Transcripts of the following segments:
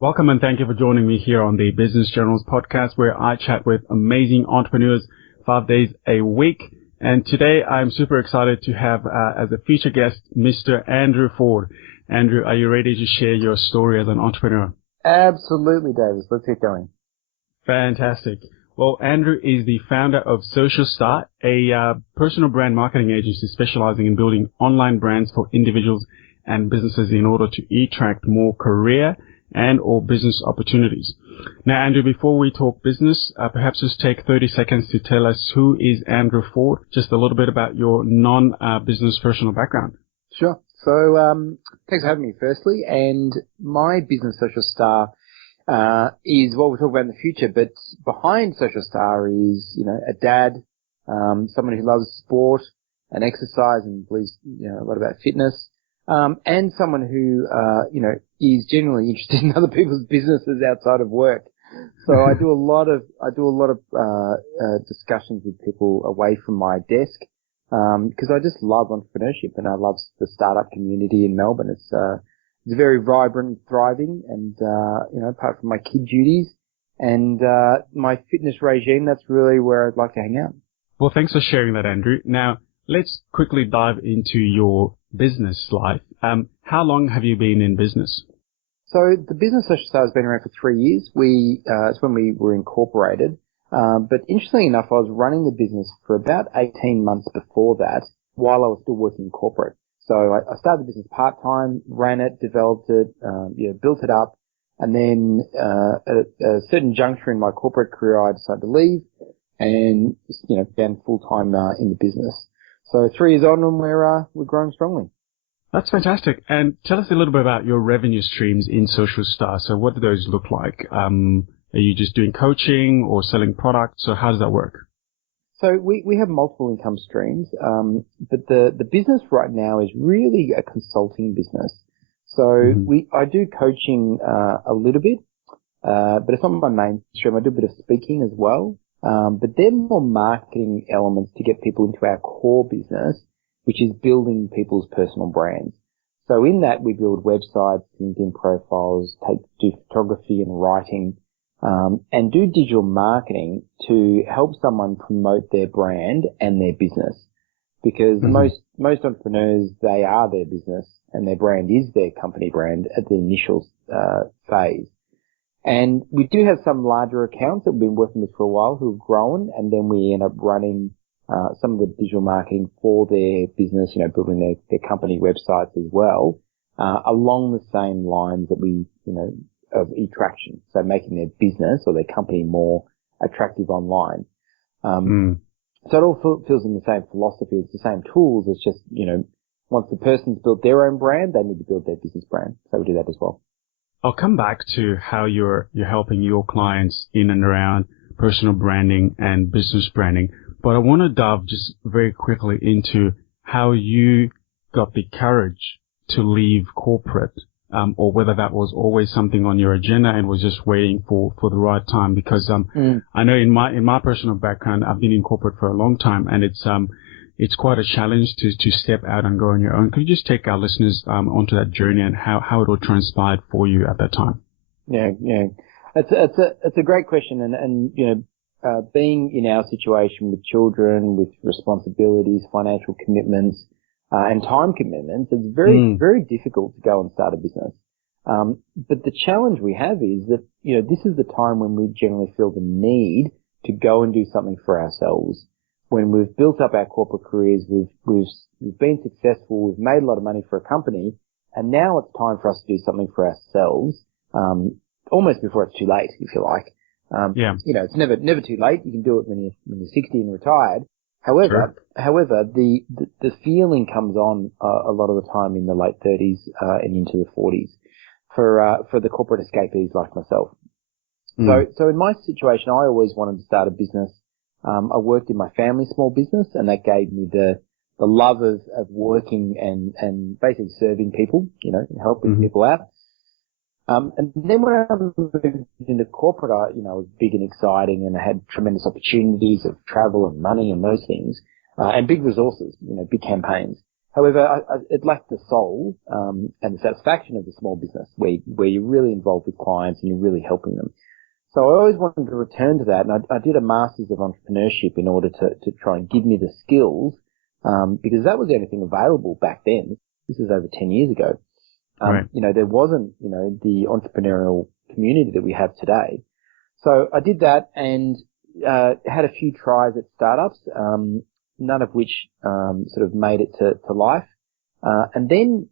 Welcome and thank you for joining me here on the Business Journals podcast, where I chat with amazing entrepreneurs 5 days a week. And today I'm super excited to have as a featured guest, Mr. Andrew Ford. Andrew, are you ready to share your story as an entrepreneur? Absolutely, Davis. Let's get going. Fantastic. Well, Andrew is the founder of Social Star, a personal brand marketing agency specializing in building online brands for individuals and businesses in order to attract more career and or business opportunities. Now, Andrew, before we talk business, perhaps just take 30 seconds to tell us who is Andrew Ford, just a little bit about your non-business personal background. Sure. So, thanks for having me firstly. And my business, Social Star, is what we'll talk about in the future. But behind Social Star is, a dad, someone who loves sport and exercise and believes, a lot about fitness. And someone who, is genuinely interested in other people's businesses outside of work. So I do a lot of discussions with people away from my desk, because I just love entrepreneurship and I love the startup community in Melbourne. It's very vibrant and thriving and, apart from my kid duties and, my fitness regime, that's really where I'd like to hang out. Well, thanks for sharing that, Andrew. Now, let's quickly dive into your business life. How long have you been in business? So the business Social Star has been around for 3 years. It's when we were incorporated. But interestingly enough, I was running the business for about 18 months before that while I was still working in corporate. So I started the business part-time, ran it, developed it, built it up. And then, at a certain juncture in my corporate career, I decided to leave and, began full-time, in the business. So 3 years on and we're growing strongly. That's fantastic. And tell us a little bit about your revenue streams in Social Star. So what do those look like? Are you just doing coaching or selling products? So how does that work? So we have multiple income streams, but the business right now is really a consulting business. So I do coaching a little bit, but it's not my mainstream. I do a bit of speaking as well. But they're more marketing elements to get people into our core business, which is building people's personal brands. So in that, we build websites, LinkedIn profiles, do photography and writing, and do digital marketing to help someone promote their brand and their business. Because most entrepreneurs, they are their business and their brand is their company brand at the initial phase. And we do have some larger accounts that we've been working with for a while who have grown, and then we end up running some of the digital marketing for their business, building their company websites as well, along the same lines that we, of attraction. So making their business or their company more attractive online. So it all feels in the same philosophy. It's the same tools. It's just, once the person's built their own brand, they need to build their business brand. So we do that as well. I'll come back to how you're helping your clients in and around personal branding and business branding. But I want to dive just very quickly into how you got the courage to leave corporate, or whether that was always something on your agenda and was just waiting for the right time. Because I know in my personal background, I've been in corporate for a long time, and it's quite a challenge to step out and go on your own. Could you just take our listeners onto that journey and how it all transpired for you at that time? Yeah. It's a great question, and being in our situation with children, with responsibilities, financial commitments, and time commitments, it's very, very difficult to go and start a business. But the challenge we have is that, this is the time when we generally feel the need to go and do something for ourselves. When we've built up our corporate careers, we've been successful, we've made a lot of money for a company, and now it's time for us to do something for ourselves, almost before it's too late, if you like. It's never too late. You can do it when you're 60 and retired. However, the feeling comes on a lot of the time in the late 30s and into the 40s for the corporate escapees like myself. So in my situation, I always wanted to start a business. I worked in my family small business, and that gave me the love of working and basically serving people, and helping people out. And then when I moved into corporate, it was big and exciting, and I had tremendous opportunities of travel and money and those things, and big resources, big campaigns. However, it lacked the soul and the satisfaction of the small business where you're really involved with clients and you're really helping them. So I always wanted to return to that, and I did a Masters of Entrepreneurship in order to try and give me the skills, because that was the only thing available back then. This is over 10 years ago. Right. There wasn't, the entrepreneurial community that we have today. So I did that and had a few tries at startups, none of which sort of made it to life. And then,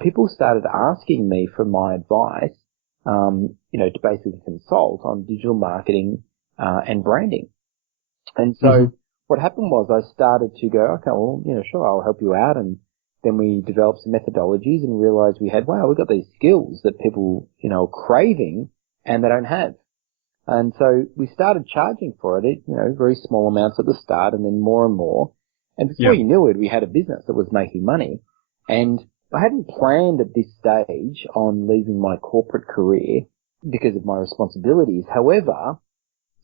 people started asking me for my advice, to basically consult on digital marketing and branding. And so what happened was I started to go, okay, well, sure, I'll help you out. And then we developed some methodologies and realized we've got these skills that people, are craving and they don't have. And so we started charging for it, very small amounts at the start and then more and more. And before you knew it, we had a business that was making money. And I hadn't planned at this stage on leaving my corporate career because of my responsibilities. However,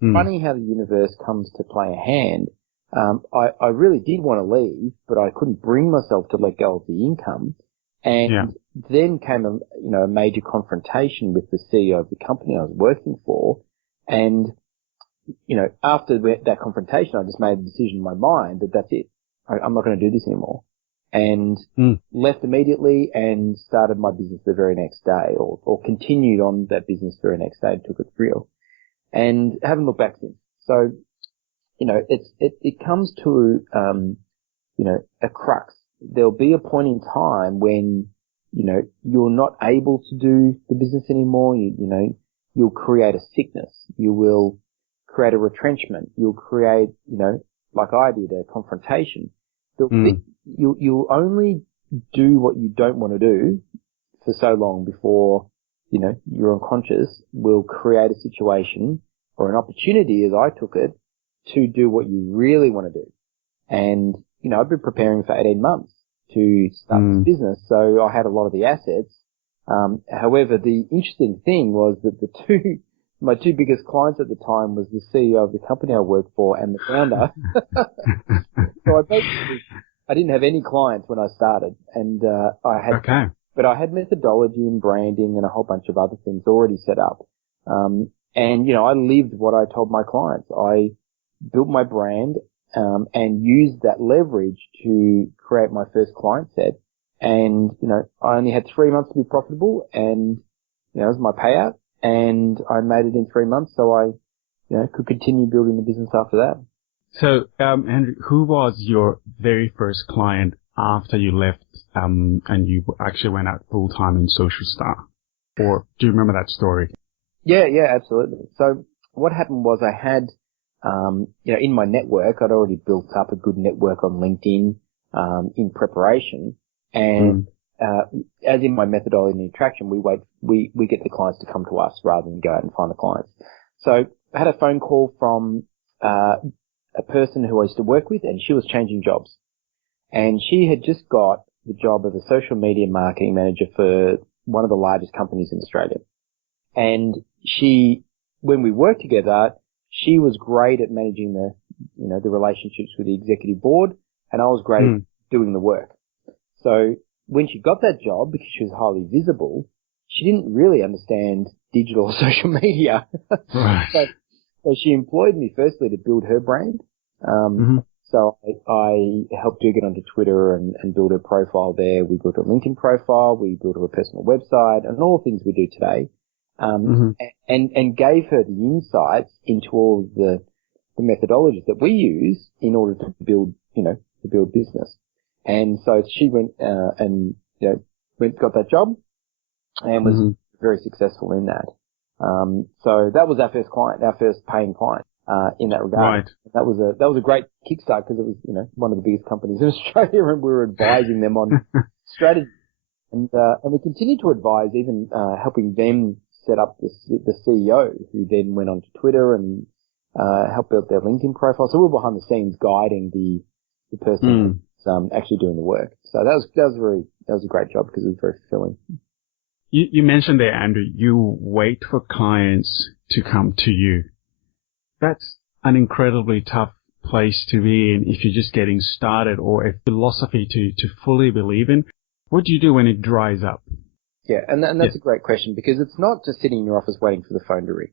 funny how the universe comes to play a hand. I really did want to leave, but I couldn't bring myself to let go of the income. And then came a major confrontation with the CEO of the company I was working for. And, after that confrontation, I just made the decision in my mind that that's it. I'm not going to do this anymore. And left immediately and started my business the very next day, or continued on that business the very next day and took it real. And haven't looked back since. So, it comes to, a crux. There'll be a point in time when, you're not able to do the business anymore. You'll create a sickness. You will create a retrenchment. You'll create, like I did, a confrontation. You'll only do what you don't want to do for so long before, your unconscious will create a situation or an opportunity, as I took it, to do what you really want to do. And, I've been preparing for 18 months to start this business, so I had a lot of the assets. However, the interesting thing was that my two biggest clients at the time was the CEO of the company I worked for and the founder. So I didn't have any clients when I started, and but I had methodology and branding and a whole bunch of other things already set up. And I lived what I told my clients. I built my brand and used that leverage to create my first client set. And, I only had 3 months to be profitable, and, it was my payout, and I made it in 3 months, so I, could continue building the business after that. So, Andrew, who was your very first client after you left, and you actually went out full time in Social Star? Or do you remember that story? Yeah, absolutely. So what happened was I had, in my network, I'd already built up a good network on LinkedIn, in preparation. And, as in my methodology and attraction, we get the clients to come to us rather than go out and find the clients. So I had a phone call from, a person who I used to work with, and she was changing jobs. And she had just got the job of a social media marketing manager for one of the largest companies in Australia. And when we worked together, she was great at managing the relationships with the executive board, and I was great at doing the work. So when she got that job, because she was highly visible, she didn't really understand digital or social media. Right. So she employed me firstly to build her brand. So I helped her get onto Twitter and build her profile there. We built a LinkedIn profile. We built her a personal website and all the things we do today. And gave her the insights into all the methodologies that we use in order to build business. And so she went, got that job and was very successful in that. So that was our first client, our first paying client, in that regard. Right. That was a great kickstart because it was, one of the biggest companies in Australia, and we were advising them on strategy. And we continued to advise, even, helping them set up the CEO, who then went onto Twitter and, helped build their LinkedIn profile. So we were behind the scenes guiding the person who's, actually doing the work. So that was a great job because it was very fulfilling. You mentioned there, Andrew, you wait for clients to come to you. That's an incredibly tough place to be in if you're just getting started, or a philosophy to fully believe in? What do you do when it dries up? Yeah, and that's a great question, because it's not just sitting in your office waiting for the phone to ring.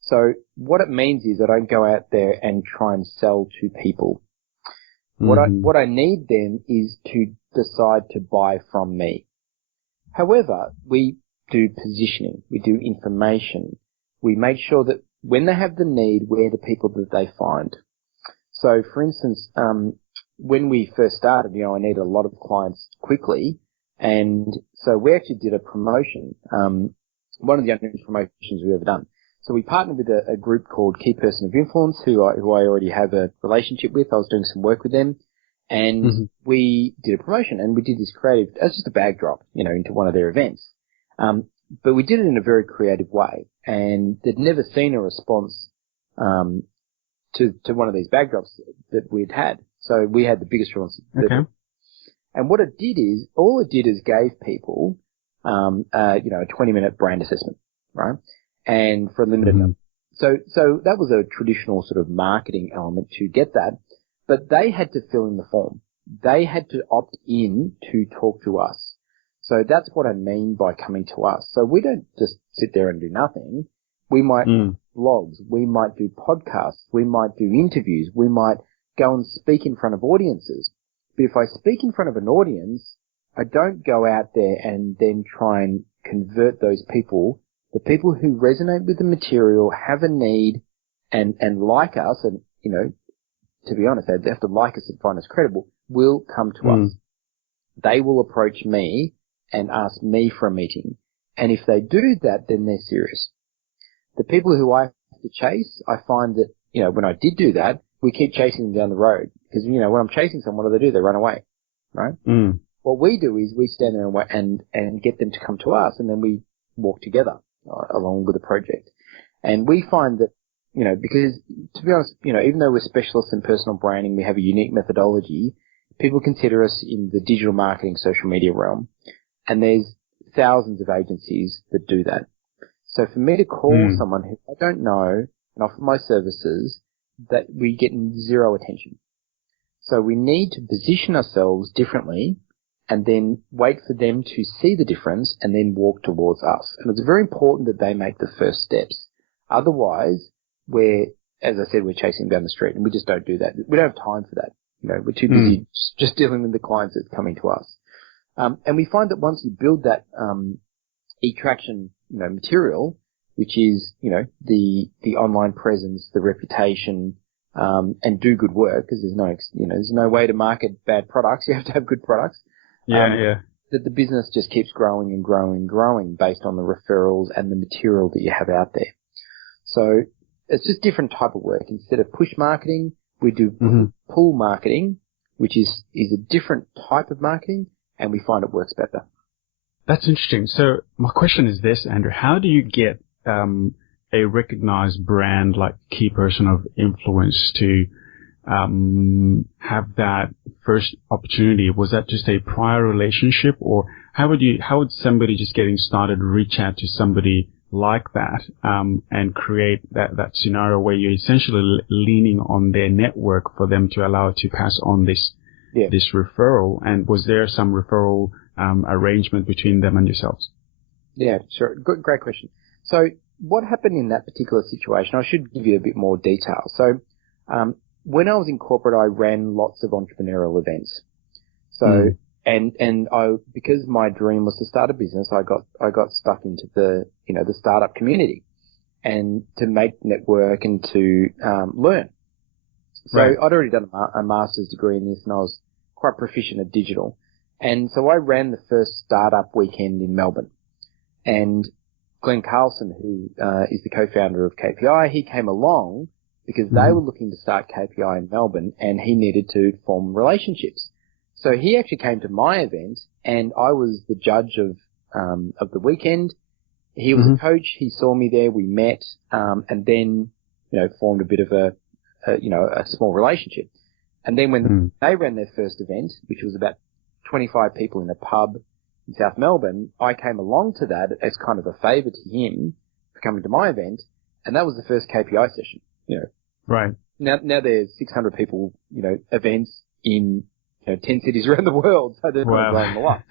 So what it means is that I go out there and try and sell to people. What I need then is to decide to buy from me. However, we do positioning, we do information, we make sure that when they have the need, we're the people that they find. So, for instance, when we first started, I needed a lot of clients quickly, and so we actually did a promotion, one of the only promotions we've ever done. So we partnered with a group called Key Person of Influence, who I already have a relationship with. I was doing some work with them, and we did a promotion, and we did this creative as just a bag drop, into one of their events. But we did it in a very creative way, and they'd never seen a response to one of these bag drops that we'd had. So we had the biggest response. Okay. And what it did is, gave people, a 20-minute brand assessment, right? And for a limited number. So that was a traditional sort of marketing element to get that, but they had to fill in the form. They had to opt in to talk to us. So that's what I mean by coming to us. So we don't just sit there and do nothing. We might blogs, we might do podcasts, we might do interviews, we might go and speak in front of audiences. But if I speak in front of an audience, I don't go out there and then try and convert those people. The people who resonate with the material, have a need, and like us, and, to be honest, they have to like us and find us credible, will come to us. They will approach me and ask me for a meeting. And if they do that, then they're serious. The people who I have to chase, I find that, when I did do that, we keep chasing them down the road. Because, when I'm chasing someone, what do? They run away, right? What we do is we stand there and get them to come to us, and then we walk together along with the project. And we find that, because to be honest, even though we're specialists in personal branding, we have a unique methodology, people consider us in the digital marketing, social media realm. And there's thousands of agencies that do that. So for me to call someone who I don't know and offer my services, that we get zero attention. So we need to position ourselves differently and then wait for them to see the difference and then walk towards us. And it's very important that they make the first steps. Otherwise, as I said, we're chasing down the street, and we just don't do that. We don't have time for that. We're too busy just dealing with the clients that's coming to us. And we find that once you build that e-traction, material, which is, the online presence, the reputation, and do good work, because there's no way to market bad products. You have to have good products. That the business just keeps growing and growing and growing based on the referrals and the material that you have out there. So it's just different type of work. Instead of push marketing, we do pull marketing, which is a different type of marketing, and we find it works better. That's interesting. So my question is this, Andrew: how do you get a recognized brand like Key Person of Influence to have that first opportunity? Was that just a prior relationship, or how would somebody just getting started reach out to somebody like that and create that scenario where you're essentially leaning on their network for them to allow it to pass on this referral? And was there some referral arrangement between them and yourselves? Yeah, sure. Great question. So what happened in that particular situation? I should give you a bit more detail. So when I was in corporate, I ran lots of entrepreneurial events. So and because my dream was to start a business, I got stuck into the startup community and to network and to learn. So I'd already done a master's degree in this, and I was quite proficient at digital. And so I ran the first startup weekend in Melbourne. And Glenn Carlson, who is the co-founder of KPI, he came along because they were looking to start KPI in Melbourne, and he needed to form relationships. So he actually came to my event, and I was the judge of the weekend. He was a coach. He saw me there. We met, and then formed a bit of a small relationship. And then when they ran their first event, which was about 25 people in a pub in South Melbourne, I came along to that as kind of a favour to him for coming to my event, and that was the first KPI session. Right. now there's 600 people, events in 10 cities around the world, so they're not growing a lot.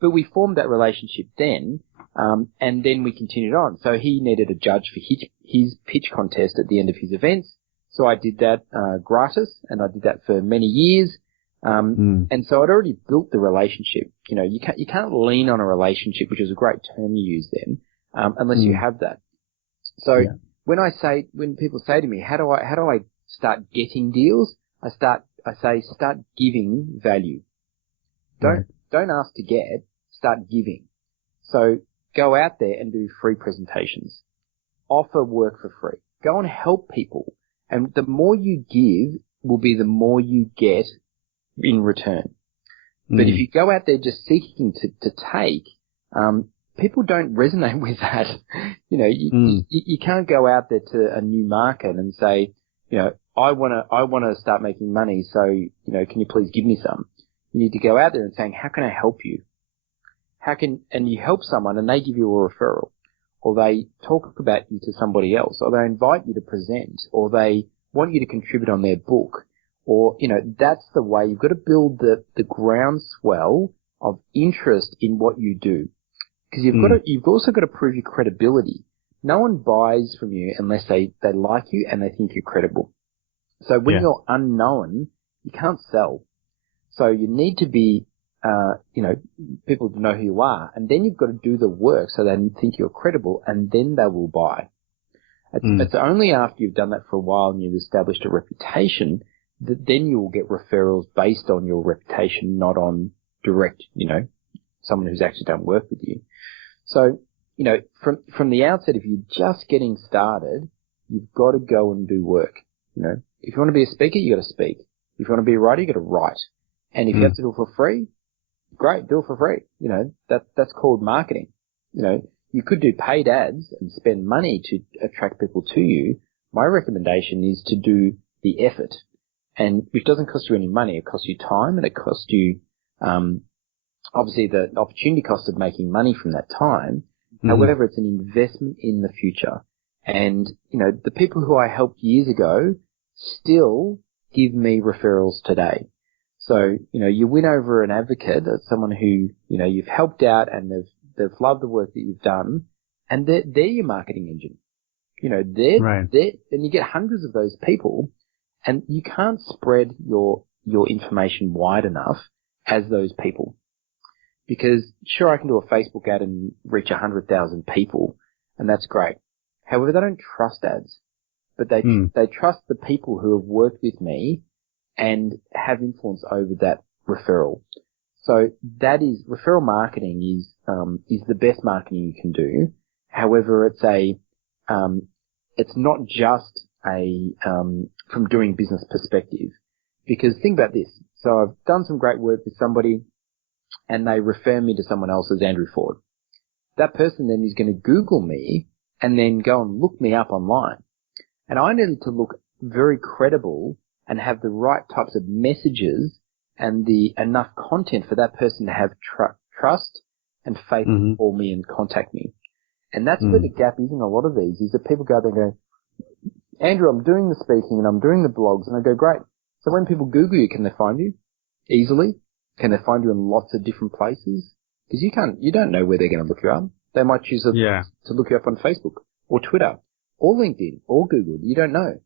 But we formed that relationship then, and then we continued on. So he needed a judge for his pitch contest at the end of his events. So I did that gratis, and I did that for many years. And so I'd already built the relationship. You can't lean on a relationship, which is a great term you use then, unless you have that. So when people say to me, how do I start getting deals? I say start giving value. Don't ask to get, start giving. So go out there and do free presentations. Offer work for free. Go and help people. And the more you give will be the more you get in return. But if you go out there just seeking to take, people don't resonate with that. You can't go out there to a new market and say, I want to start making money. So, can you please give me some? You need to go out there and saying, how can I help you? And you help someone and they give you a referral, or they talk about you to somebody else, or they invite you to present, or they want you to contribute on their book, or, that's the way. You've got to build the groundswell of interest in what you do. Because you've also got to prove your credibility. No one buys from you unless they like you and they think you're credible. So when you're unknown, you can't sell. So you need to be, people to know who you are, and then you've got to do the work so they think you're credible, and then they will buy. It's only after you've done that for a while and you've established a reputation that then you will get referrals based on your reputation, not on direct, someone who's actually done work with you. So, from the outset, if you're just getting started, you've got to go and do work. If you want to be a speaker, you got to speak. If you want to be a writer, you got to write. And if you have to do it for free, great, do it for free. That's called marketing. You could do paid ads and spend money to attract people to you. My recommendation is to do the effort, and which doesn't cost you any money. It costs you time, and it costs you, obviously the opportunity cost of making money from that time. However, it's an investment in the future. And, the people who I helped years ago still give me referrals today. So, you win over an advocate, someone who, you've helped out and they've loved the work that you've done, and they're your marketing engine. And you get hundreds of those people, and you can't spread your information wide enough as those people. Because sure, I can do a Facebook ad and reach 100,000 people, and that's great. However, they don't trust ads, but they trust the people who have worked with me and have influence over that referral. So referral marketing is the best marketing you can do. However, it's not just from doing business perspective, because think about this. So I've done some great work with somebody and they refer me to someone else as Andrew Ford. That person then is going to Google me and then go and look me up online. And I needed to look very credible and have the right types of messages and enough content for that person to have trust and faith to call me and contact me. And that's where the gap is in a lot of these, is that people go there and go, Andrew, I'm doing the speaking and I'm doing the blogs, and I go, great. So when people Google you, can they find you easily? Can they find you in lots of different places? Because you don't know where they're going to look you up. They might choose to look you up on Facebook or Twitter or LinkedIn or Google. You don't know.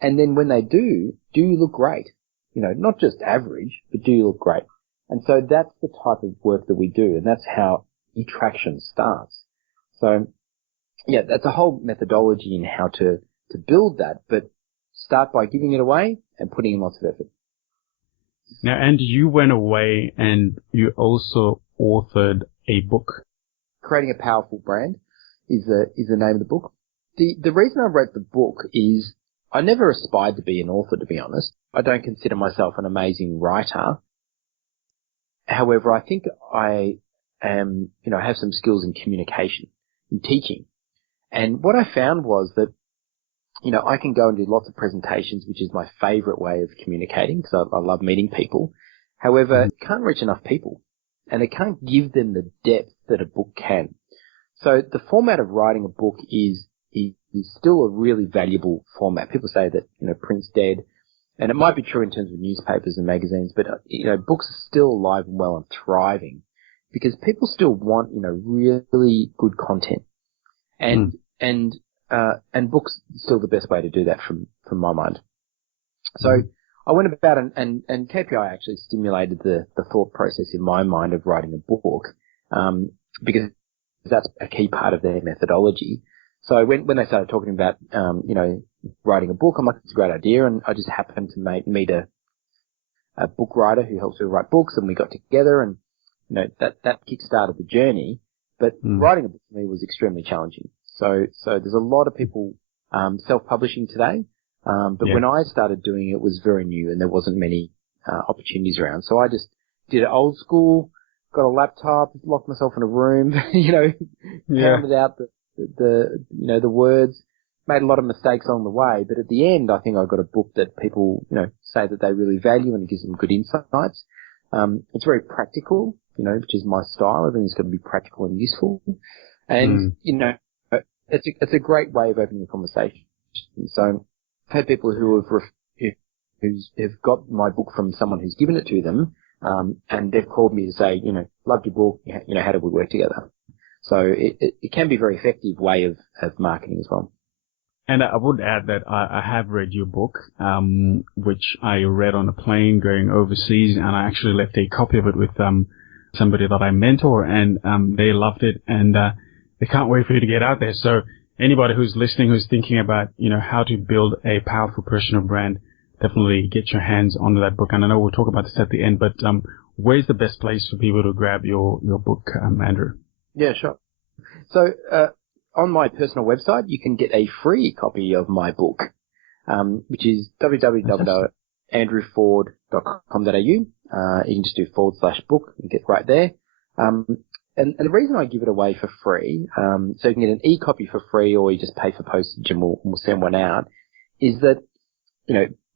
And then when they do you look great? Not just average, but do you look great? And so that's the type of work that we do, and that's how eTraction starts. So, that's a whole methodology in how to build that, but start by giving it away and putting in lots of effort. Now, and you went away and you also authored a book. Creating a Powerful Brand is the name of the book. The reason I wrote the book is I never aspired to be an author, to be honest. I don't consider myself an amazing writer. However, I think I am, I have some skills in communication, in teaching. And what I found was that, I can go and do lots of presentations, which is my favorite way of communicating because I love meeting people. However, it can't reach enough people and it can't give them the depth that a book can. So the format of writing a book is is still a really valuable format. People say that, print's dead, and it might be true in terms of newspapers and magazines, but, books are still alive and well and thriving because people still want, really good content. And books are still the best way to do that from my mind. So I went about and KPI actually stimulated the thought process in my mind of writing a book, because that's a key part of their methodology. So when they started talking about, writing a book, I'm like, it's a great idea. And I just happened to meet a book writer who helps me write books, and we got together, and, that kick-started the journey. But writing a book for me was extremely challenging. So there's a lot of people, self-publishing today. But when I started doing it, it was very new and there wasn't many, opportunities around. So I just did it old school, got a laptop, locked myself in a room, pounded out the words, made a lot of mistakes along the way. But at the end, I think I got a book that people, say that they really value, and it gives them good insights. It's very practical, which is my style. Everything's going to be practical and useful. And, it's a great way of opening a conversation. So I've had people who have got my book from someone who's given it to them, and they've called me to say, loved your book, how do we work together? So it can be a very effective way of marketing as well. And I would add that I have read your book, which I read on a plane going overseas, and I actually left a copy of it with somebody that I mentor, and they loved it, and they can't wait for you to get out there. So anybody who's listening, who's thinking about, how to build a powerful personal brand, definitely get your hands onto that book. And I know we'll talk about this at the end, but where's the best place for people to grab your book, Andrew? Yeah, sure. So on my personal website, you can get a free copy of my book, which is www.andrewford.com.au. You can just do /book and get right there. And the reason I give it away for free, so you can get an e-copy for free, or you just pay for postage and we'll send one out, is that,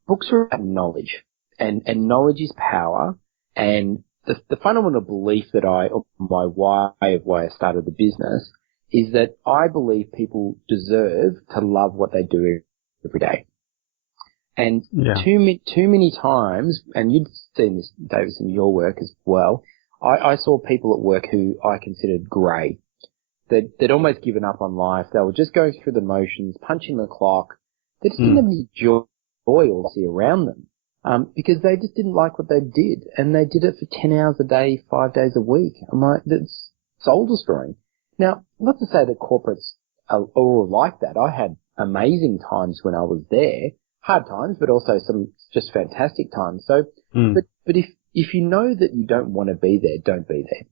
books are about knowledge, and knowledge is power. And the fundamental belief that my why of why I started the business is that I believe people deserve to love what they do every day. And too many times, and you've seen this, Davis, in your work as well, I saw people at work who I considered grey. They'd almost given up on life. They were just going through the motions, punching the clock. They just didn't have any joy or see around them, because they just didn't like what they did, and they did it for 10 hours a day, 5 days a week. I'm like, that's soul destroying. Now, not to say that corporates are all like that. I had amazing times when I was there, hard times, but also some just fantastic times. So, but if you know that you don't want to be there, don't be there.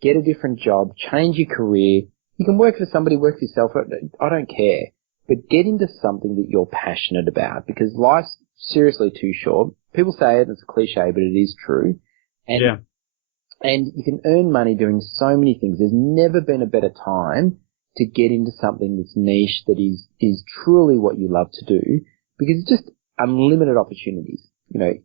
Get a different job, change your career. You can work for somebody, work for yourself. I don't care. But get into something that you're passionate about, because life's seriously too short. People say it, it's a cliche, but it is true. And you can earn money doing so many things. There's never been a better time to get into something that's niche, that is truly what you love to do, because it's just unlimited opportunities. 10,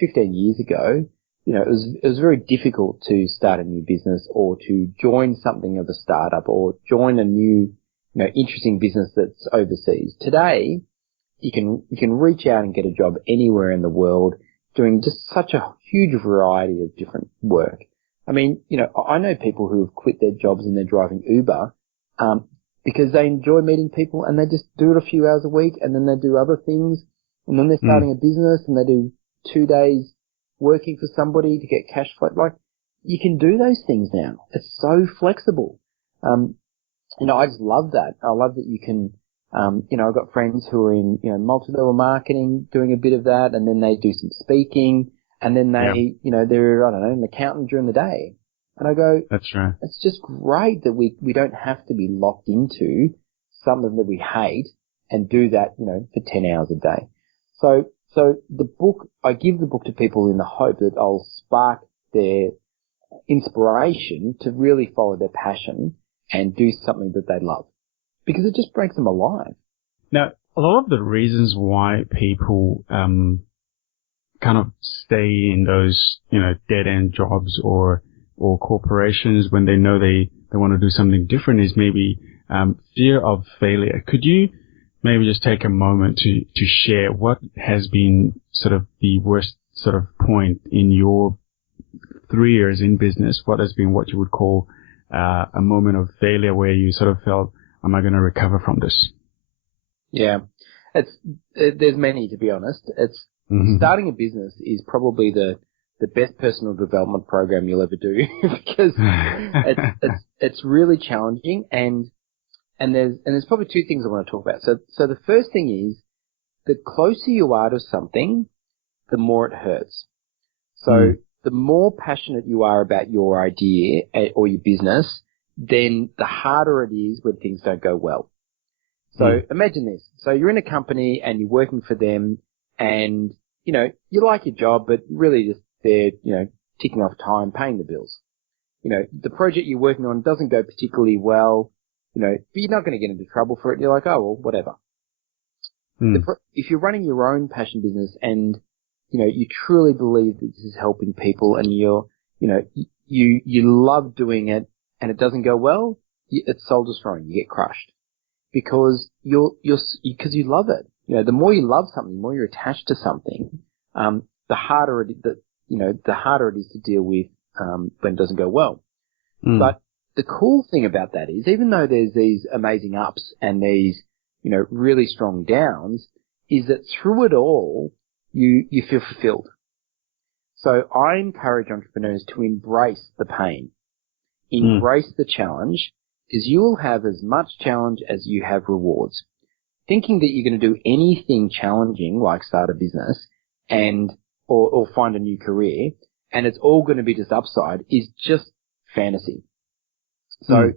15 years ago, it was very difficult to start a new business, or to join something of a startup, or join a new, interesting business that's overseas. Today, you can reach out and get a job anywhere in the world, doing just such a huge variety of different work. I know people who have quit their jobs and they're driving Uber, because they enjoy meeting people, and they just do it a few hours a week, and then they do other things, and then they're starting a business, and they do 2 days working for somebody to get cash flow. Like, you can do those things now. It's so flexible. I just love that. I love that you can, I've got friends who are in, multi-level marketing, doing a bit of that, and then they do some speaking, and then they, they're, an accountant during the day. And I go, that's right. It's just great that we don't have to be locked into something that we hate and do that, for 10 hours a day. So the book, I give the book to people in the hope that I'll spark their inspiration to really follow their passion and do something that they love, because it just breaks them alive. Now, a lot of the reasons why people kind of stay in those, dead-end jobs or corporations when they know they want to do something different is maybe fear of failure. Could you maybe just take a moment to share what has been sort of the worst sort of point in your 3 years in business? What has been what you would call a moment of failure where you sort of felt, am I going to recover from this? Yeah, there's many, to be honest. It's starting a business is probably the best personal development program you'll ever do because it's really challenging and there's probably two things I want to talk about. So the first thing is the closer you are to something, the more it hurts. So the more passionate you are about your idea or your business, then the harder it is when things don't go well. So imagine this. So you're in a company and you're working for them and, you know, you like your job, but really just they're, you know, ticking off time, paying the bills. You know, the project you're working on doesn't go particularly well, you know, but you're not going to get into trouble for it. You're like, oh, well, whatever. If you're running your own passion business and, you know, you truly believe that this is helping people and you love doing it and it doesn't go well, it's soul destroying. You get crushed because because you love it. You know, the more you love something, the more you're attached to something, the harder it is to deal with, when it doesn't go well. But the cool thing about that is even though there's these amazing ups and these, you know, really strong downs, is that through it all, you feel fulfilled. So I encourage entrepreneurs to embrace the pain, embrace the challenge, because you will have as much challenge as you have rewards. Thinking that you're going to do anything challenging, like start a business or find a new career, and it's all going to be just upside, is just fantasy. So,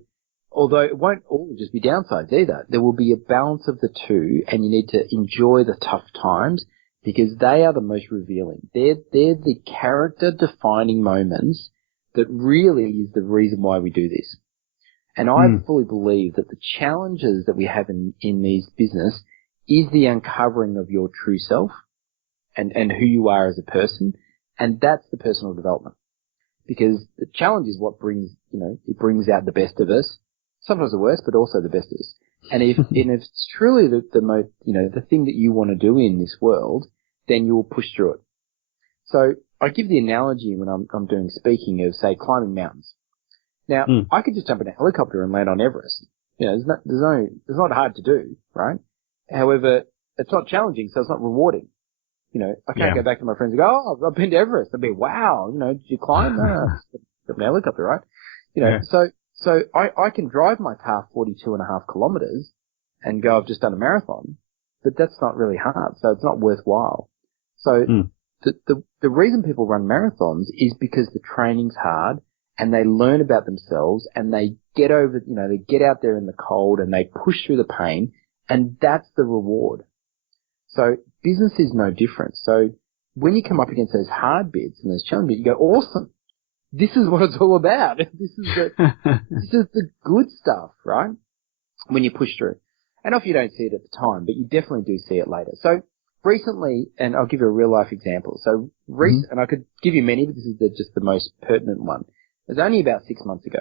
although it won't all just be downsides either, there will be a balance of the two, and you need to enjoy the tough times because they are the most revealing. They're the character-defining moments that really is the reason why we do this. And I fully believe that the challenges that we have in these business is the uncovering of your true self and who you are as a person, and that's the personal development. Because the challenge is what brings, you know, it brings out the best of us, sometimes the worst, but also the best of us. And if it's truly the most, you know, the thing that you want to do in this world, then you will push through it. So I give the analogy when I'm doing speaking of, say, climbing mountains. Now, I could just jump in a helicopter and land on Everest. You know, it's not hard to do, right? However, it's not challenging, so it's not rewarding. You know, I can't go back to my friends and go, oh, I've been to Everest. I'd be, wow, you know, did you climb? Got an helicopter, right? You know, so I can drive my car 42.5 kilometers and go, I've just done a marathon, but that's not really hard, so it's not worthwhile. So the reason people run marathons is because the training's hard and they learn about themselves and they get over, you know, they get out there in the cold and they push through the pain, and that's the reward. So business is no different. So when you come up against those hard bits and those challenges, you go, awesome. This is what it's all about. This is the good stuff, right? When you push through. And often you don't see it at the time, but you definitely do see it later. So recently, and I'll give you a real life example. So and I could give you many, but this is just the most pertinent one. It was only about 6 months ago.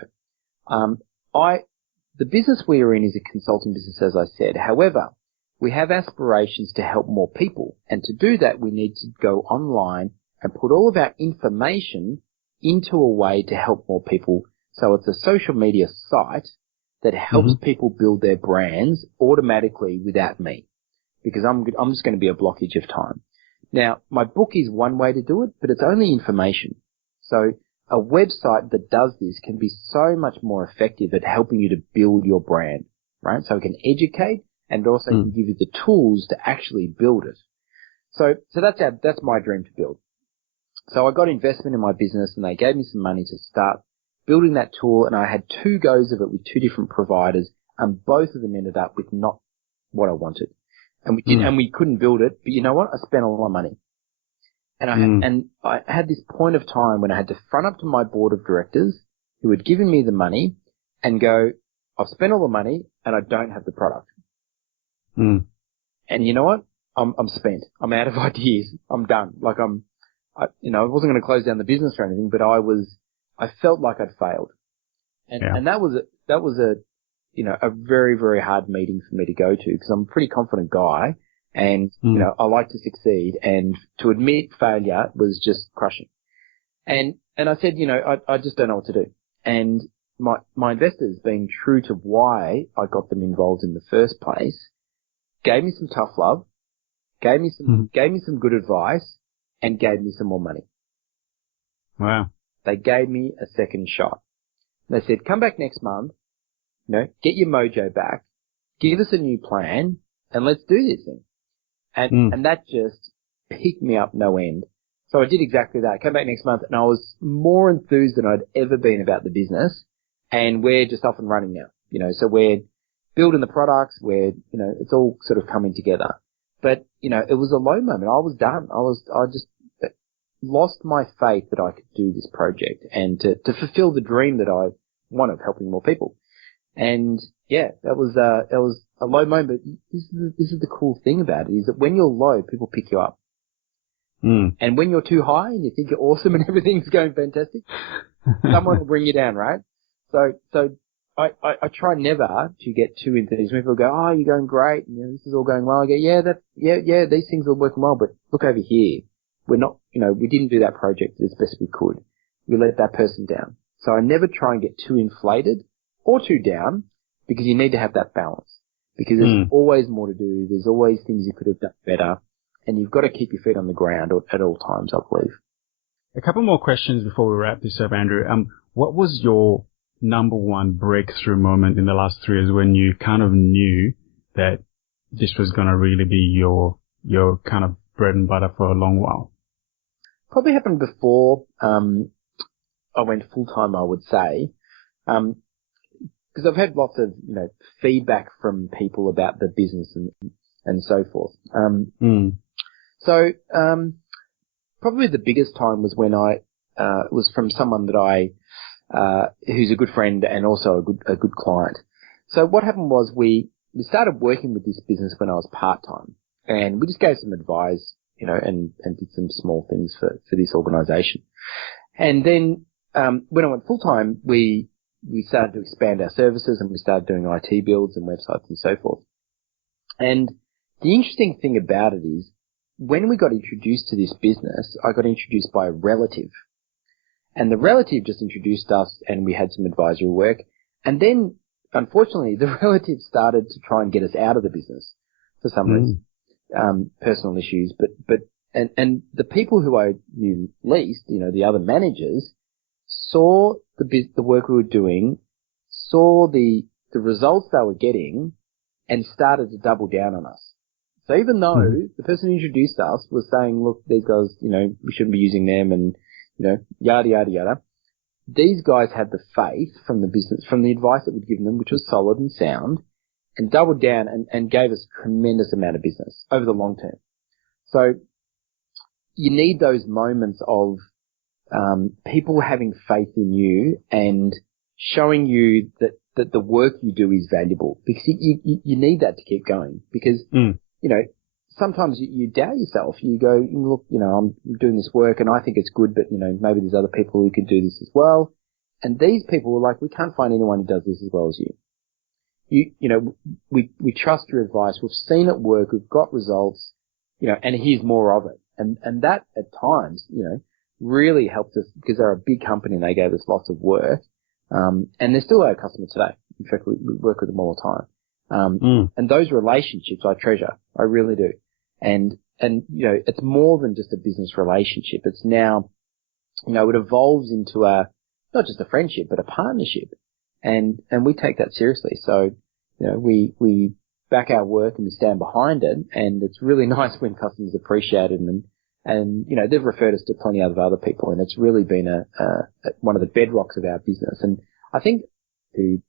The business we are in is a consulting business, as I said. However, we have aspirations to help more people. And to do that, we need to go online and put all of our information into a way to help more people. So it's a social media site that helps people build their brands automatically without me, because I'm just going to be a blockage of time. Now, my book is one way to do it, but it's only information. So a website that does this can be so much more effective at helping you to build your brand, right? So it can educate and also can give you the tools to actually build it. So that's my dream to build. So I got investment in my business and they gave me some money to start building that tool, and I had 2 goes of it with 2 different providers, and both of them ended up with not what I wanted. And we didn't, and we couldn't build it, but you know what? I spent a lot of money. And I had this point of time when I had to front up to my board of directors who had given me the money and go, I've spent all the money and I don't have the product. And you know what? I'm spent. I'm out of ideas. I'm done. Like I wasn't going to close down the business or anything, but I felt like I'd failed. And that was a very, very hard meeting for me to go to because I'm a pretty confident guy and, I like to succeed, and to admit failure was just crushing. And I said, I just don't know what to do. And my investors, being true to why I got them involved in the first place, gave me some tough love, gave me some good advice, and gave me some more money. Wow. They gave me a second shot. They said, come back next month, get your mojo back, give us a new plan, and let's do this thing. And that just picked me up no end. So I did exactly that. Came back next month, and I was more enthused than I'd ever been about the business. And we're just off and running now, so we're building the products, it's all sort of coming together. But, it was a low moment. I was done. I just lost my faith that I could do this project and to fulfill the dream that I want of helping more people. And yeah, that was a low moment. But this is the cool thing about it, is that when you're low, people pick you up. And when you're too high and you think you're awesome and everything's going fantastic, someone will bring you down, right? So I try never to get too into these. People go, oh, you're going great, this is all going well. I go, yeah, these things are working well, but look over here. We're not, we didn't do that project as best we could. We let that person down. So I never try and get too inflated or too down, because you need to have that balance, because there's always more to do. There's always things you could have done better, and you've got to keep your feet on the ground at all times, I believe. A couple more questions before we wrap this up, Andrew. What was your number one breakthrough moment in the last 3 years when you kind of knew that this was going to really be your kind of bread and butter for a long while? Probably happened before I went full-time, I would say, because I've had lots of feedback from people about the business and so forth. So probably the biggest time was when I was from someone that who's a good friend and also a good client. So what happened was we started working with this business when I was part-time, and we just gave some advice, and did some small things for this organization. And then when I went full-time, we started to expand our services, and we started doing IT builds and websites and so forth. And the interesting thing about it is, when we got introduced to this business, I got introduced by a relative. And the relative just introduced us, and we had some advisory work. And then, unfortunately, the relative started to try and get us out of the business for some reason, personal issues. And the people who I knew least, the other managers, saw the work we were doing, saw the results they were getting, and started to double down on us. So even though the person who introduced us was saying, look, these guys, we shouldn't be using them, and, yada, yada, yada, these guys had the faith from the business, from the advice that we'd given them, which was solid and sound, and doubled down and gave us a tremendous amount of business over the long term. So you need those moments of people having faith in you and showing you that the work you do is valuable, because you need that to keep going, because sometimes you doubt yourself. You go, look, I'm doing this work and I think it's good, but maybe there's other people who could do this as well. And these people were like, we can't find anyone who does this as well as you. We trust your advice. We've seen it work. We've got results, and here's more of it. And that at times, really helped us, because they're a big company and they gave us lots of work. And they're still our customer today. In fact, we work with them all the time. And those relationships I treasure. I really do. And it's more than just a business relationship. It's now, it evolves into not just a friendship, but a partnership. And we take that seriously. So, we back our work and we stand behind it. And it's really nice when customers appreciate it, and they've referred us to plenty of other people, and it's really been one of the bedrocks of our business. And I think who,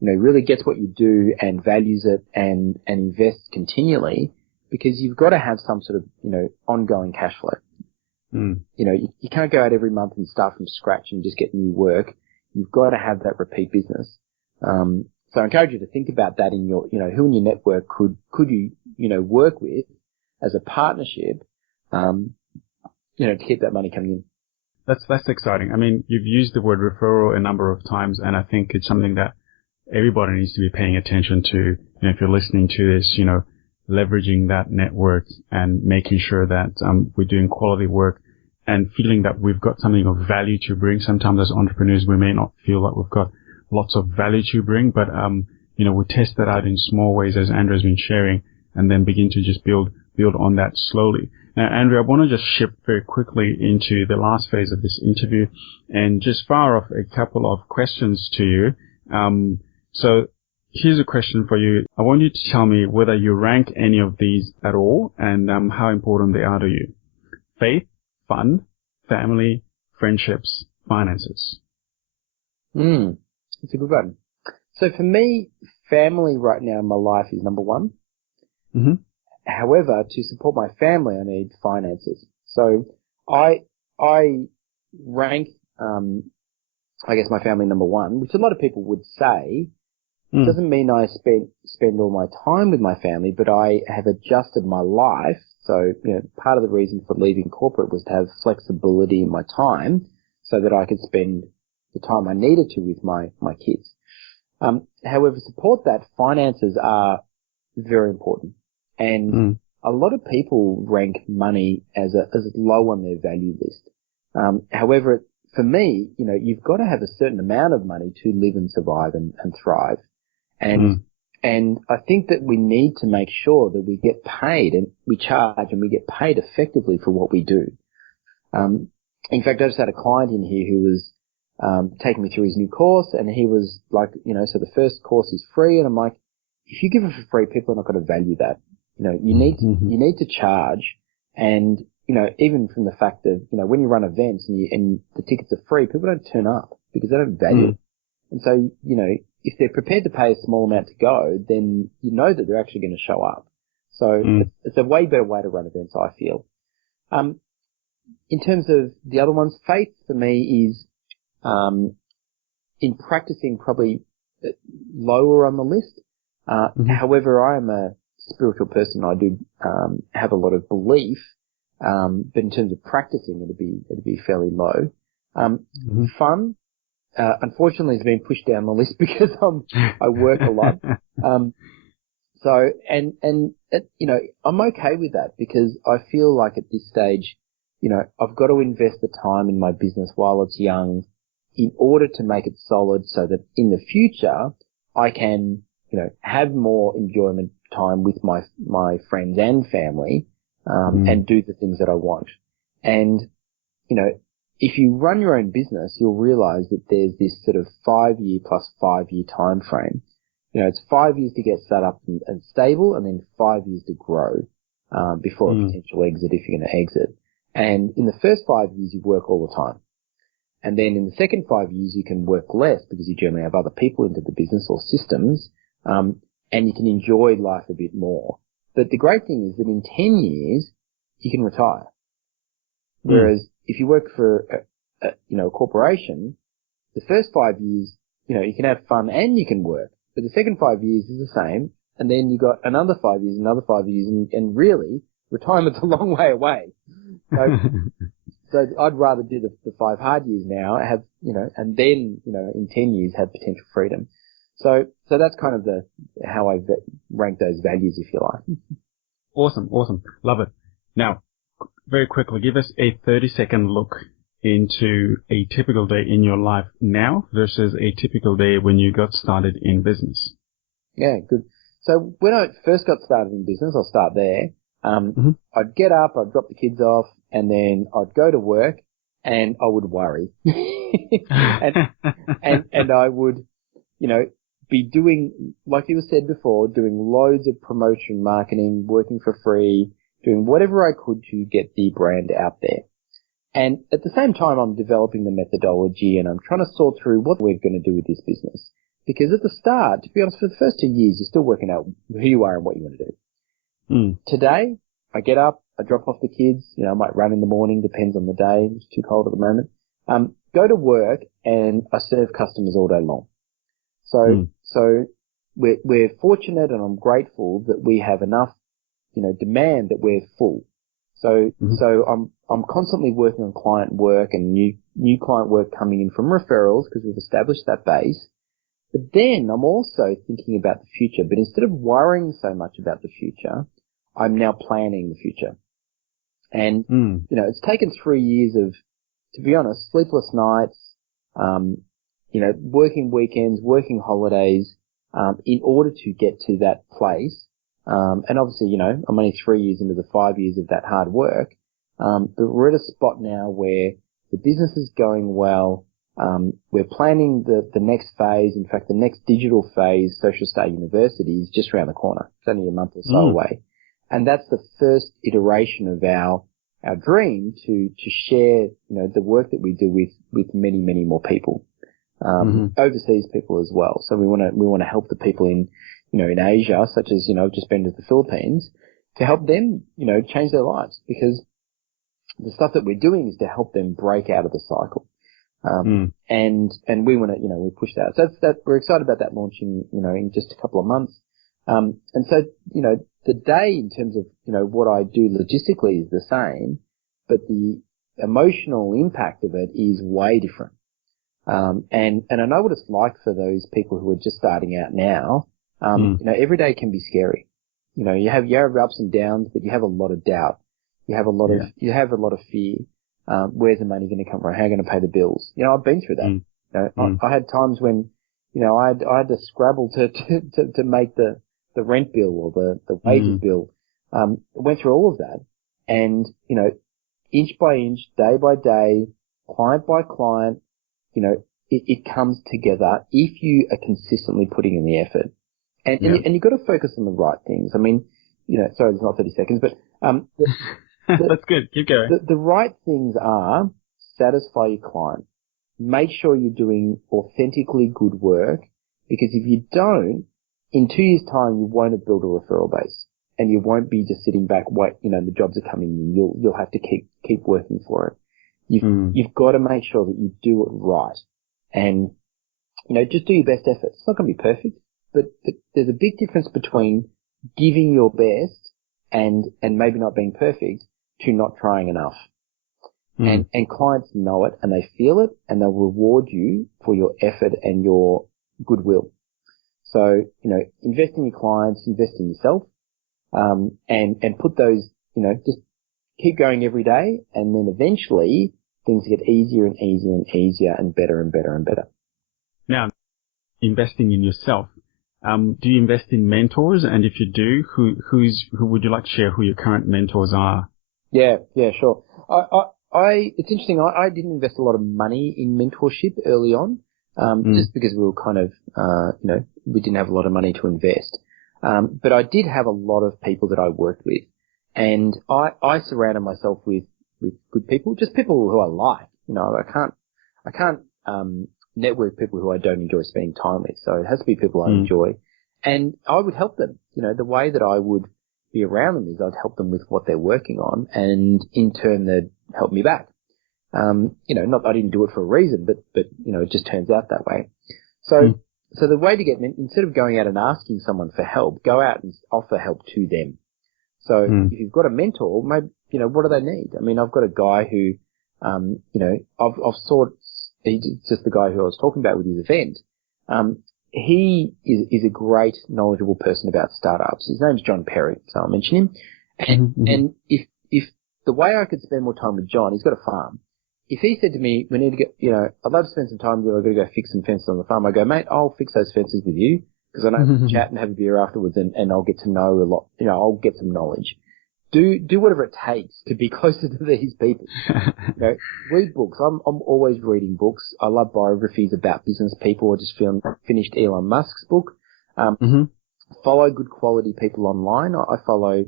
really gets what you do and values it and invests continually, because you've got to have some sort of, ongoing cash flow. You can't go out every month and start from scratch and just get new work. You've got to have that repeat business. So I encourage you to think about that in your, who in your network could you, work with as a partnership, to keep that money coming in. That's exciting. I mean, you've used the word referral a number of times, and I think it's something that everybody needs to be paying attention to, if you're listening to this, leveraging that network and making sure that we're doing quality work and feeling that we've got something of value to bring. Sometimes as entrepreneurs, we may not feel like we've got lots of value to bring, but, we test that out in small ways, as Andrew has been sharing, and then begin to just build on that slowly. Now, Andrew, I want to just shift very quickly into the last phase of this interview and just fire off a couple of questions to you. So here's a question for you. I want you to tell me whether you rank any of these at all and how important they are to you. Faith, fun, family, friendships, finances. It's a good one. So for me, family right now in my life is number one. Mm-hmm. However, to support my family, I need finances. So I rank, I guess my family number one, which a lot of people would say. It doesn't mean I spend all my time with my family, but I have adjusted my life. So, part of the reason for leaving corporate was to have flexibility in my time so that I could spend the time I needed to with my kids. However, to support that, finances are very important. And a lot of people rank money as low on their value list. However, for me, you've got to have a certain amount of money to live and survive and thrive. And I think that we need to make sure that we get paid and we charge and we get paid effectively for what we do. In fact, I just had a client in here who was taking me through his new course, and he was like, so the first course is free, and I'm like, if you give it for free, people are not going to value that. You need to charge, and even from the fact that when you run events and the tickets are free, people don't turn up because they don't value it. And so if they're prepared to pay a small amount to go, then that they're actually going to show up. So it's a way better way to run events, I feel. In terms of the other ones, faith for me is in practicing probably lower on the list. However, I am a spiritual person. I do have a lot of belief, but in terms of practicing, it'd be fairly low. Fun, unfortunately, has been pushed down the list because I work a lot. So I'm okay with that because I feel like at this stage, I've got to invest the time in my business while it's young in order to make it solid so that in the future I can, have more enjoyment time with my friends and family, and do the things that I want. And, if you run your own business, you'll realize that there's this sort of 5-year plus 5-year time frame. It's 5 years to get set up and stable, and then 5 years to grow, before a potential exit if you're going to exit. And in the first 5 years, you work all the time. And then in the second 5 years, you can work less because you generally have other people into the business or systems, and you can enjoy life a bit more. But the great thing is that in 10 years, you can retire. Whereas if you work for a corporation, the first 5 years, you can have fun and you can work. But the second 5 years is the same. And then you got another 5 years, and really retirement's a long way away. So I'd rather do the 5 hard years now, have, and then, in 10 years have potential freedom. So that's kind of how I rank those values, if you like. Awesome. Love it. Now, very quickly, give us a 30-second look into a typical day in your life now versus a typical day when you got started in business. Yeah, good. So when I first got started in business, I'll start there. I'd get up, I'd drop the kids off, and then I'd go to work, and I would worry, and I would, be doing, like you said before, doing loads of promotion marketing, working for free, doing whatever I could to get the brand out there. And at the same time, I'm developing the methodology and I'm trying to sort through what we're going to do with this business. Because at the start, to be honest, for the first 2 years, you're still working out who you are and what you want to do. Today, I get up, I drop off the kids, I might run in the morning, depends on the day, it's too cold at the moment. Go to work and I serve customers all day long. So we're fortunate and I'm grateful that we have enough, demand that we're full. So I'm constantly working on client work and new client work coming in from referrals because we've established that base. But then I'm also thinking about the future. But instead of worrying so much about the future, I'm now planning the future. And, it's taken 3 years of, to be honest, sleepless nights, working weekends, working holidays, in order to get to that place. And obviously, I'm only 3 years into the 5 years of that hard work. But we're at a spot now where the business is going well. We're planning the next phase. In fact, the next digital phase, Social Star University, is just around the corner. It's only a month or so away. And that's the first iteration of our dream to share, the work that we do with many, many more people, overseas people as well. So we want to help the people in Asia, such as, I've just been to the Philippines, to help them, change their lives, because the stuff that we're doing is to help them break out of the cycle. And we want to, we push that. So we're excited about that launching, in just a couple of months. And so, the day in terms of, what I do logistically is the same, but the emotional impact of it is way different. And I know what it's like for those people who are just starting out now. Every day can be scary. You have ups and downs, but you have a lot of doubt. You have a lot of fear. Where's the money going to come from? How am I going to pay the bills? I've been through that. I had times when, I had to scrabble to make the rent bill or the wages bill. Went through all of that, and, inch by inch, day by day, client by client, it comes together if you are consistently putting in the effort. And you've got to focus on the right things. I mean, sorry, it's not 30 seconds, but, that's good. Keep going. The right things are satisfy your client. Make sure you're doing authentically good work, because if you don't, in 2 years' time, you won't have built a referral base, and you won't be just sitting back, the jobs are coming in. You'll have to keep working for it. You've got to make sure that you do it right, and, just do your best effort. It's not going to be perfect, but there's a big difference between giving your best and maybe not being perfect to not trying enough. And clients know it, and they feel it, and they'll reward you for your effort and your goodwill. So, invest in your clients, invest in yourself, and put those, just keep going every day, and then eventually things get easier and easier and easier and better and better and better. Now, investing in yourself. Do you invest in mentors? And if you do, who would you like to share who your current mentors are? Yeah, sure. It's interesting. I didn't invest a lot of money in mentorship early on, just because we were kind of, we didn't have a lot of money to invest. But I did have a lot of people that I worked with, and I surrounded myself with good people, just people who I like. I can't network people who I don't enjoy spending time with. So it has to be people I enjoy, and I would help them. The way that I would be around them is I'd help them with what they're working on, and in turn they'd help me back. Not I didn't do it for a reason, but it just turns out that way. So the way to get, instead of going out and asking someone for help, go out and offer help to them. So if you've got a mentor, maybe, what do they need? I mean, I've got a guy who, he's just the guy who I was talking about with his event. He is a great, knowledgeable person about startups. His name's John Perry, so I'll mention him. And if the way I could spend more time with John, he's got a farm. If he said to me, we need to get, I'd love to spend some time there, I've got to go fix some fences on the farm, I go, mate, I'll fix those fences with you, because I know we can chat and have a beer afterwards, and I'll get to know a lot, I'll get some knowledge. Do whatever it takes to be closer to these people. Read books. I'm always reading books. I love biographies about business people. I just finished Elon Musk's book. Follow good quality people online. I follow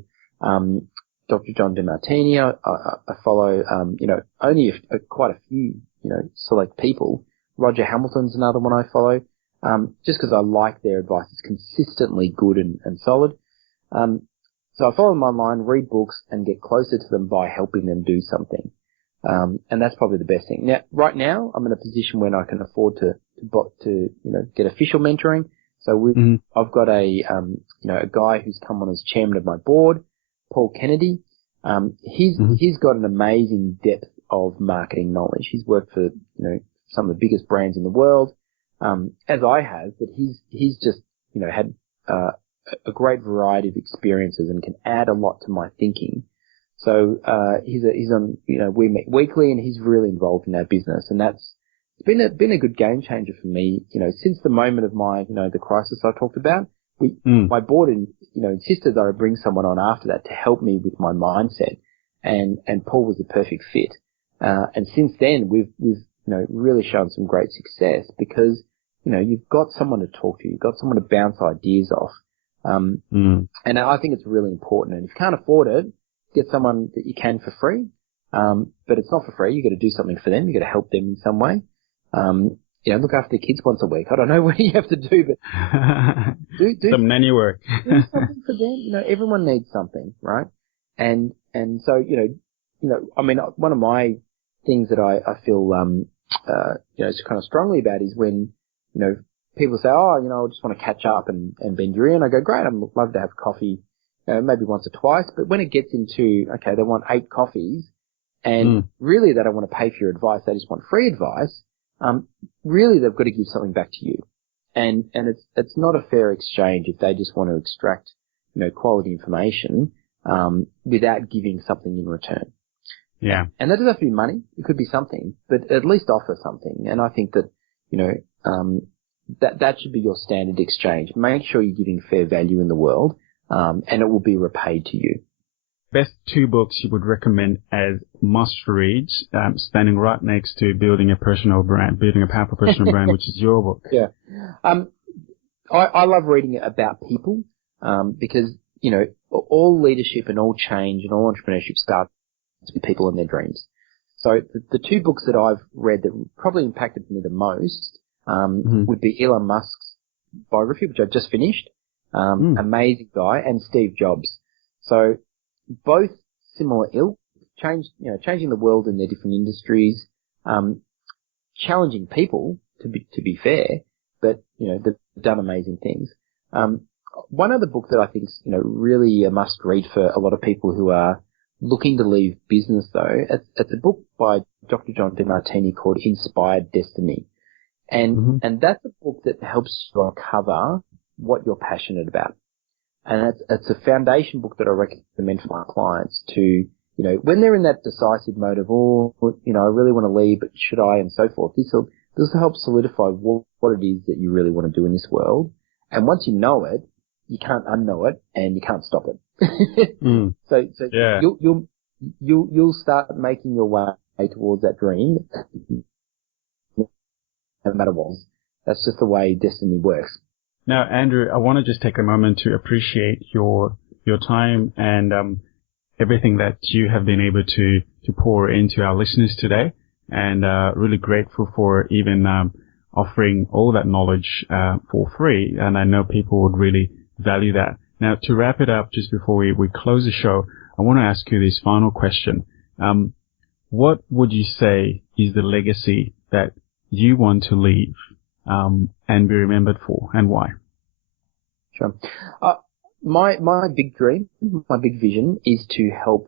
Dr. John DeMartini. I follow only quite a few select people. Roger Hamilton's another one I follow. Just because I like their advice. It's consistently good and solid. So I follow them online, read books, and get closer to them by helping them do something. And that's probably the best thing. Now, right now, I'm in a position where I can afford to get official mentoring. So I've got a guy who's come on as chairman of my board, Paul Kennedy. He's got an amazing depth of marketing knowledge. He's worked for, some of the biggest brands in the world. as I have, but he's just, had, a great variety of experiences and can add a lot to my thinking. So, he's on, we meet weekly and he's really involved in our business, and it's been a good game changer for me, since the moment of my, the crisis I talked about. My board insisted that I bring someone on after that to help me with my mindset, and Paul was a perfect fit. And since then we've really shown some great success because, you've got someone to talk to, you've got someone to bounce ideas off. And I think it's really important. And if you can't afford it, get someone that you can for free. But it's not for free. You've got to do something for them. You've got to help them in some way. Look after the kids once a week. I don't know what you have to do, but do some nanny work. do something for them. Everyone needs something, right? And so, I mean, one of my things that I feel, kind of strongly about is when, people say, I just want to catch up and bend your ear. And I go, great, I'd love to have coffee, maybe once or twice. But when it gets into, okay, they want 8 coffees and really they don't want to pay for your advice. They just want free advice. Really they've got to give something back to you. And it's not a fair exchange if they just want to extract, quality information, without giving something in return. Yeah. And that doesn't have to be money. It could be something, but at least offer something. And I think that, that should be your standard exchange. Make sure you're giving fair value in the world, and it will be repaid to you. Best 2 books you would recommend as must-reads, standing right next to Building a Powerful Personal Brand, which is your book. Yeah. I love reading about people, because, all leadership and all change and all entrepreneurship starts with people and their dreams. So the 2 books that I've read that probably impacted me the most, would be Elon Musk's biography, which I've just finished. Amazing guy, and Steve Jobs. So both similar ilk, changing the world in their different industries, challenging people to be fair, but, they've done amazing things. One other book that I think is, really a must read for a lot of people who are looking to leave business though, it's a book by Dr. John DeMartini called Inspired Destiny. And that's a book that helps you uncover what you're passionate about. And it's a foundation book that I recommend for my clients to, when they're in that decisive mode of, I really want to leave, but should I, and so forth. This will help solidify what it is that you really want to do in this world. And once you know it, you can't unknow it and you can't stop it. So yeah. You'll start making your way towards that dream, no matter what. That's just the way destiny works. Now, Andrew, I want to just take a moment to appreciate your time and everything that you have been able to pour into our listeners today, and really grateful for even offering all that knowledge for free. And I know people would really value that. Now, to wrap it up, just before we close the show, I want to ask you this final question. What would you say is the legacy that you want to leave and be remembered for, and why? Sure. My big dream, my big vision is to help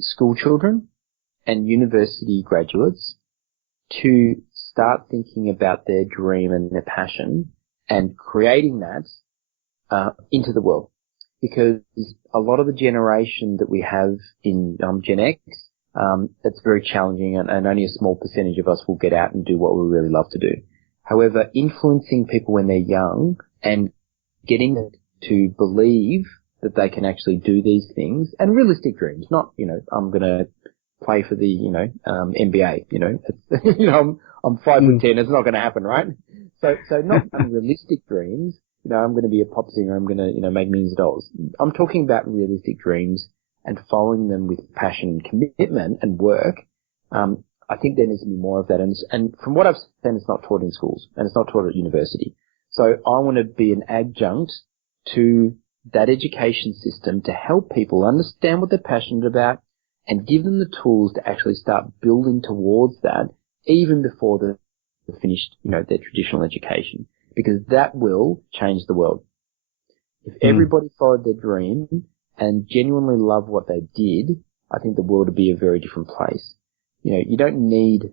school children and university graduates to start thinking about their dream and their passion and creating that into the world. Because a lot of the generation that we have in Gen X, it's very challenging, and only a small percentage of us will get out and do what we really love to do. However, influencing people when they're young and getting them to believe that they can actually do these things, and realistic dreams, not, I'm going to play for the, NBA, it's, I'm 5'10", it's not going to happen, right? So not unrealistic dreams, I'm going to be a pop singer, I'm going to, make millions of dollars. I'm talking about realistic dreams and following them with passion and commitment and work. I think there needs to be more of that. And from what I've seen, it's not taught in schools and it's not taught at university. So I want to be an adjunct to that education system to help people understand what they're passionate about and give them the tools to actually start building towards that even before they've finished, their traditional education, because that will change the world. If everybody followed their dream and genuinely loved what they did, I think the world would be a very different place. You don't need,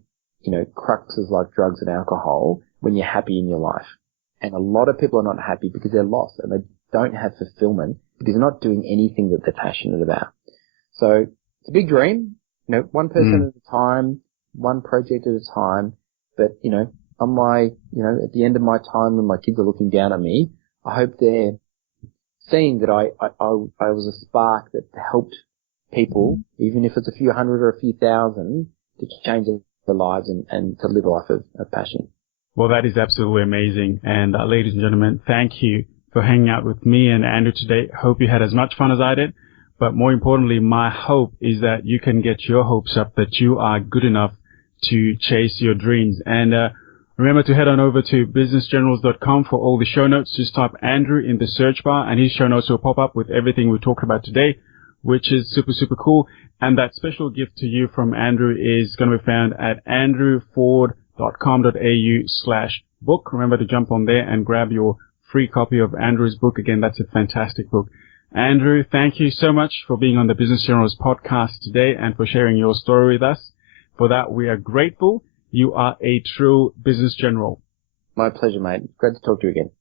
cruxes like drugs and alcohol when you're happy in your life. And a lot of people are not happy because they're lost and they don't have fulfillment because they're not doing anything that they're passionate about. So it's a big dream, one person at a time, one project at a time. But, on my, at the end of my time when my kids are looking down at me, I hope they're seeing that I was a spark that helped people, even if it's a few hundred or a few thousand, to change their lives and to live a life of passion. Well, that is absolutely amazing. And ladies and gentlemen, thank you for hanging out with me and Andrew today. Hope you had as much fun as I did. But more importantly, my hope is that you can get your hopes up that you are good enough to chase your dreams. And remember to head on over to businessgenerals.com for all the show notes. Just type Andrew in the search bar and his show notes will pop up with everything we talked about today, which is super, super cool. And that special gift to you from Andrew is going to be found at andrewford.com.au/book. Remember to jump on there and grab your free copy of Andrew's book. Again, that's a fantastic book. Andrew, thank you so much for being on the Business Generals podcast today and for sharing your story with us. For that, we are grateful. You are a true business general. My pleasure, mate. Great to talk to you again.